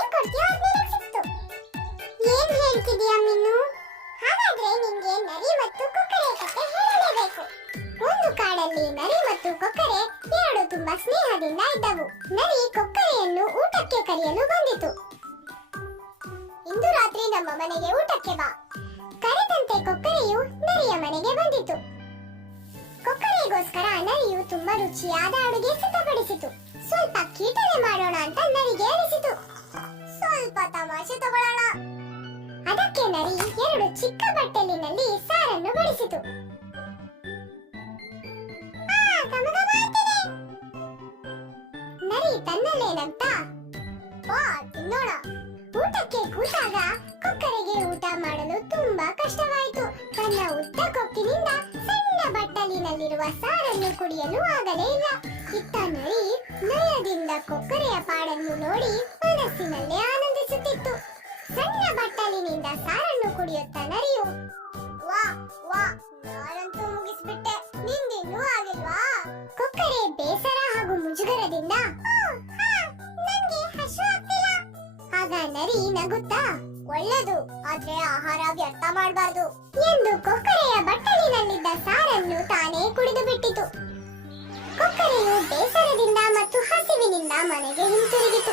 ಏನ್ ಕೊಡ್ತೀಯೋ ಅದ್ನೇ ಸಿಕ್ತು ಏನ್ ಹೇಳ್ತಿದೀಯ ಮಿನ್ನು? ಹಾಗಾದ್ರೆ ನಿಂಗೆ ನರಿ ಮತ್ತು ಕೊಕ್ಕರೆ ಕಥೆ ಹೇಳಲೇಬೇಕು. ಒಂದು ಕಾಡಲ್ಲಿ ನರಿ ಮತ್ತು ಕೊಕ್ಕರೆ ಎರಡು ತುಂಬಾ ಸ್ನೇಹದಿಂದ ಇದ್ದವು. ನರಿ ಕೊಕ್ಕರೆಯನ್ನು ಊಟಕ್ಕೆ ಕರೆಯಲು ಬಂದಿತು. ಇಂದು ರಾತ್ರಿ ನಮ್ಮ ಮನೆಗೆ ಊಟಕ್ಕೆ ಬಾ. ಕರೆದಂತೆ ಕೊಕ್ಕರೆಯು ನರಿಯ ಮನೆಗೆ ಬಂದಿತು. ಕೊಕ್ಕರೆಗೋಸ್ಕರ ನರಿಯು ತುಂಬಾ ರುಚಿಯಾದ ಅಡುಗೆ ಸಿದ್ಧಪಡಿಸಿತು. ಸ್ವಲ್ಪ ಕೀಟನೆ ಮಾಡಿ. ಚಿಕ್ಕ ಬಟ್ಟಲಿನಲ್ಲಿ ಸಾರನ್ನು ಬಡಿಸಿತು. ನರಿ ತನ್ನಲ್ಲೇ ನಗ್ತಾ ತಿನ್ನೋಣ. ಊಟಕ್ಕೆ ಕೂತಾಗ ಕೊಕ್ಕರೆಗೆ ಊಟ ಮಾಡಲು ತುಂಬಾ ಕಷ್ಟವಾಯಿತು. ತನ್ನ ಉದ್ದ ಕೊಕ್ಕಿನಿಂದ ಸಣ್ಣ ಬಟ್ಟಲಿನಲ್ಲಿರುವ ಸಾರನ್ನು ಕುಡಿಯಲು ಆಗಲೇ ಇಲ್ಲ. ಇತ್ತ ನರಿ ನಯದಿಂದ ಕೊಕ್ಕರೆಯ ಪಾಡನ್ನು ನೋಡಿ ಮನಸ್ಸಿನಲ್ಲೇ ಆನಂದಿಸುತ್ತಿತ್ತು. ಸಣ್ಣ ಬಟ್ಟಲಿನಿಂದ ಸಾರನ್ನು ಕುಡಿಯುತ್ತ ನರಿಯು. ವಾ ವಾ ನಾನಂತೂ ಮುಗಿಸ್ಬಿಟ್ಟೆ. ನಿಂದಿನ್ನೂ ಆಗಿಲ್ವಾ? ಕೊಕ್ಕರೆ ಬೇಸರ ಹಾಗೂ ಮುಜುಗರದಿಂದ. "ಆ, ಆ, ನನ್ಗೆ ಹಸು ಆಗ್ತಿಲ್ಲ. ಆಗ ನರಿ ನಗುತ್ತಾ ಒಳ್ಳೆದು ಆದ್ರೆ ಆಹಾರ ವ್ಯರ್ಥ ಮಾಡಬಾರ್ದು ಎಂದು ಕೊಕ್ಕರೆಯ ಬಟ್ಟಲಿನಲ್ಲಿದ್ದ ಸಾರನ್ನು ತಾನೇ ಕುಡಿದು ಬಿಟ್ಟಿತು. ಕೊಕ್ಕರೆಯು ಬೇಸರದಿಂದ ಮತ್ತು ಹಸಿವಿನಿಂದ ಮನೆಗೆ ಹಿಂತಿರುಗಿತು.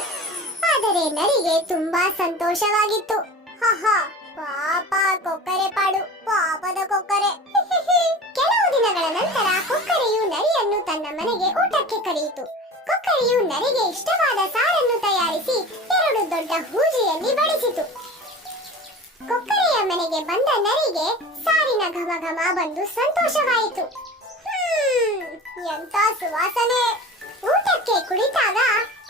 ಆದರೆ ನರಿಗೆ ತುಂಬಾ ಸಂತೋಷವಾಗಿತ್ತು. ಪಾಪ, ಕೊಕ್ಕರೆ ಪಾಡು. ಪಾಪದ ಕೊಕ್ಕರೆ. ಕೆಲವು ದಿನಗಳ ನಂತರ ಕೊಕ್ಕರೆಯು ನರಿಯನ್ನು ತನ್ನ ಮನೆಗೆ ಊಟಕ್ಕೆ ಕರೆಯಿತು. ಕೊಕ್ಕರೆಯು ನರಿಗೆ ಇಷ್ಟವಾದ ಸಾರನ್ನು ತಯಾರಿಸಿ ಎರಡು ದೊಡ್ಡ ಹೂಜಿಯಲ್ಲಿ ಬಡಿಸಿತು. ಕೊಕ್ಕರೆಯ ಮನೆಗೆ ಬಂದ ನರಿಗೆ ಸಾರಿನ ಘಮ ಘಮ ಬಂದು ಸಂತೋಷವಾಯಿತು. ಎಂತ ಸುವಾಸನೆ. ಊಟಕ್ಕೆ ಕುಳಿತಾಗ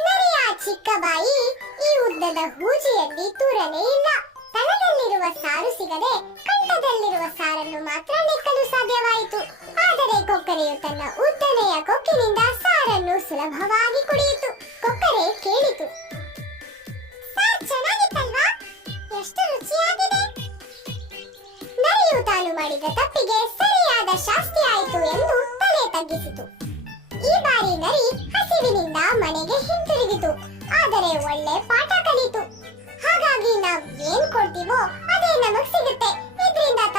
ನರಿಯ ಚಿಕ್ಕ ಬಾಯಿ ಈ ಉದ್ದದ ಹೂಜಿಯಲ್ಲಿ ತೂರನೇ ಇಲ್ಲ. ಸಿಗದೆ ಕಂಠದಲ್ಲಿರುವ ಸಾರನ್ನು ಮಾತ್ರ ನೆಕ್ಕಲು ಸಾಧ್ಯವಾಯಿತು. ಆದರೆ ಕೊಕ್ಕರೆಯು ತನ್ನ ಉದ್ದನೆಯ ಕೊಕ್ಕಿನಿಂದ ಸಾರನ್ನು ಸುಲಭವಾಗಿ ಕುಡಿಯಿತು. ಕೊಕ್ಕರೆ ಕೇಳಿತು. ಎಷ್ಟು ರುಚಿಯಾಗಿದೆ? ನರಿಯು ತಾನು ಮಾಡಿದ ತಪ್ಪಿಗೆ ಸರಿಯಾದ ಶಾಸ್ತಿ ಆಯಿತು ಎಂದು ತಲೆ ತಗ್ಗಿಸಿತು. ಈ ಬಾರಿ ನರಿ ಹಸಿವಿನಿಂದ ಮನೆಗೆ ಹಿಂತಿರುಗಿತು. ಆದರೆ ಒಳ್ಳೆ ಪಾಠ ಕಲಿತು. ಹಾಗಾಗಿ ನಾವು ಏನ್ ಕೊಡ್ತೀವೋ Hemen bak sigirte. Ne drinda